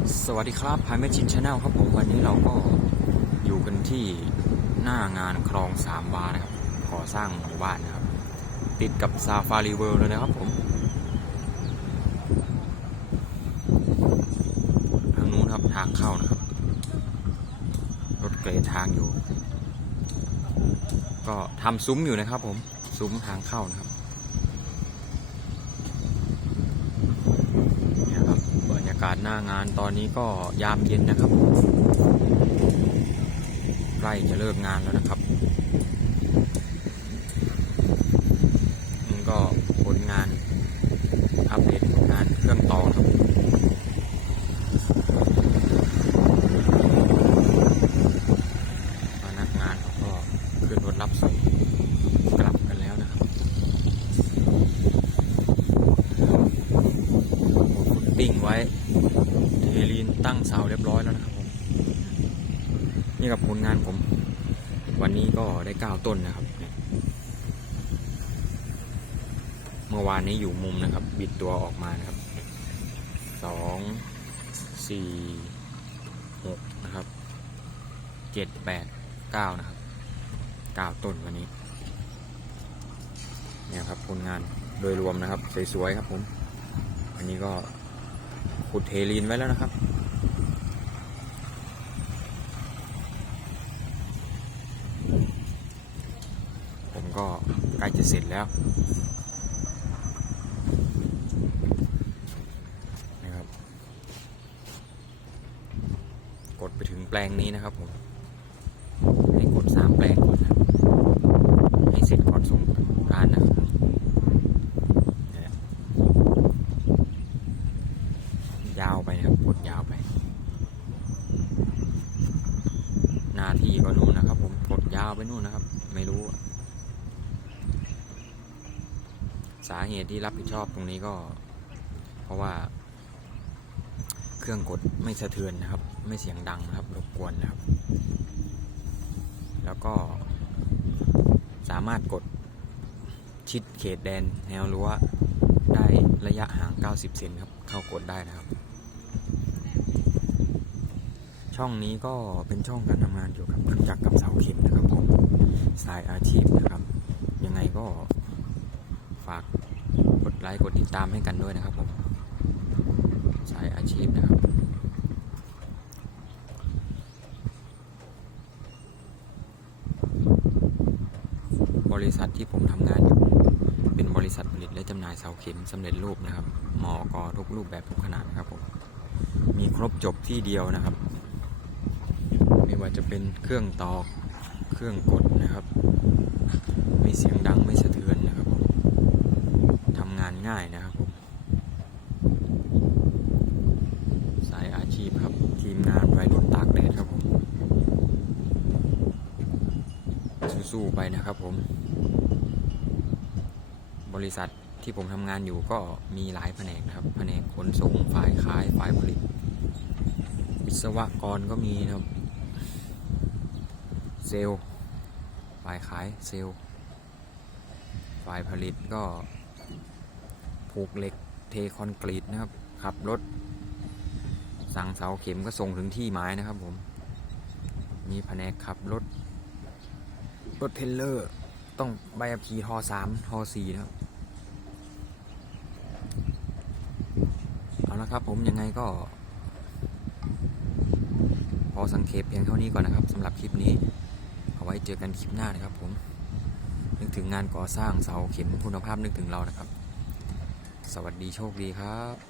สวัสดีครับพายแมชชินชาแนลครับผมวันนี้เราก็อยู่กันที่หน้างานคลองสามวานะครับก่อสร้างหมู่บ้านนะครับ ติดกับซาฟารีเวิลด์เลยนะครับผมทางนู้นครับทางเข้านะครับ รถเกรทางอยู่ ก็ทำซุ้มอยู่นะครับผม ซุ้มทางเข้านะครับ เนี่ยครับบรรยากาศหน้างานตอนนี้ก็ยามเย็นนะครับใกล้จะเลิกงานแล้วนะครับนี่ก็ผลงานอัปเดตผลงานเครื่องต่อครับพนักงานเขาก็ขึ้นรถรับส่งกลับกันแล้วนะครับปิ้งไว้ เทลีนตั้งเสาเรียบร้อยแล้วนะครับผมนี่กับผลงานผม วันนี้ก็ได้เก้าต้นนะครับ เมื่อวานนี้อยู่มุมนะครับ บิดตัวออกมานะครับสองสี่หกนะครับเจ็ดแปดเก้านะครับเก้าต้นวันนี้เนี่ยครับผลงานโดยรวมนะครับ สวยๆครับผม อันนี้ก็ ขุดเทลีนไว้แล้วนะครับ ผมก็ใกล้จะเสร็จแล้วนะครับ กดไปถึงแปลงนี้นะครับผม ให้กดสามแปลงก่อนนะให้เสร็จก่อนส่งร้านนะครับเนี่ย ยาวไปนะครับกดยาวไป หน้าที่ก็นู่นนะครับ ผมกดยาวไปนู่นนะครับ ไม่รู้ สาเหตุที่รับผิดชอบตรงนี้ก็ เพราะว่า เครื่องกดไม่สะเทือนนะครับ ไม่เสียงดังนะครับรบกวนนะครับ แล้วก็ สามารถกดชิดเขตแดนแนวรั้วได้ระยะห่าง 90 เซนครับ เข้ากดได้นะครับ ช่องนี้ก็เป็นช่องการทำงานเกี่ยวกับเครื่องจักรกับเสาเข็มนะครับผมสายอาชีพนะครับ ยังไงก็ฝากกดไลค์กดติดตามให้กันด้วยนะครับผมสายอาชีพนะครับ บริษัทที่ผมทำงานอยู่เป็นบริษัทผลิตและจำหน่ายเสาเข็มสำเร็จรูปนะครับหมอกอทุกรูปแบบทุกขนาดนะครับผมมีครบจบที่เดียวนะครับ ไม่ว่าจะเป็นเครื่องตอกเครื่องกดนะครับม่เสียงดังไม่สะเทือนนะครับผมทำงานง่ายนะครับผมสายอาชีพครับทีมงานไว้รุ่นตากแดดครับผมสู้ๆไปนะครับผม บริษัทที่ผมทำงานอยู่ก็มีหลายแผนกนะครับ แผนกขนส่งฝ่ายขายฝ่ายผลิต วิศวกรก็มีนะครับ เซลล์ฝ่ายขายเซลล์ฝ่ายผลิตก็ผูกเหล็กเทคอนกรีตนะครับขับรถ สั่งเสาเข็มก็ส่งถึงที่หมายนะครับผมมีแผนกขับรถ รถเทรลเลอร์ ต้องใบขับขี่ทสามทอสี่นะครับเอาละครับผมยังไงก็ พอสังเกตเพียงเท่านี้ก่อนนะครับสำหรับคลิปนี้ เอาไว้เจอกันคลิปหน้านะครับผม นึกถึงงานก่อสร้างเสาเข็มคุณภาพนึกถึงเรานะครับ สวัสดีโชคดีครับ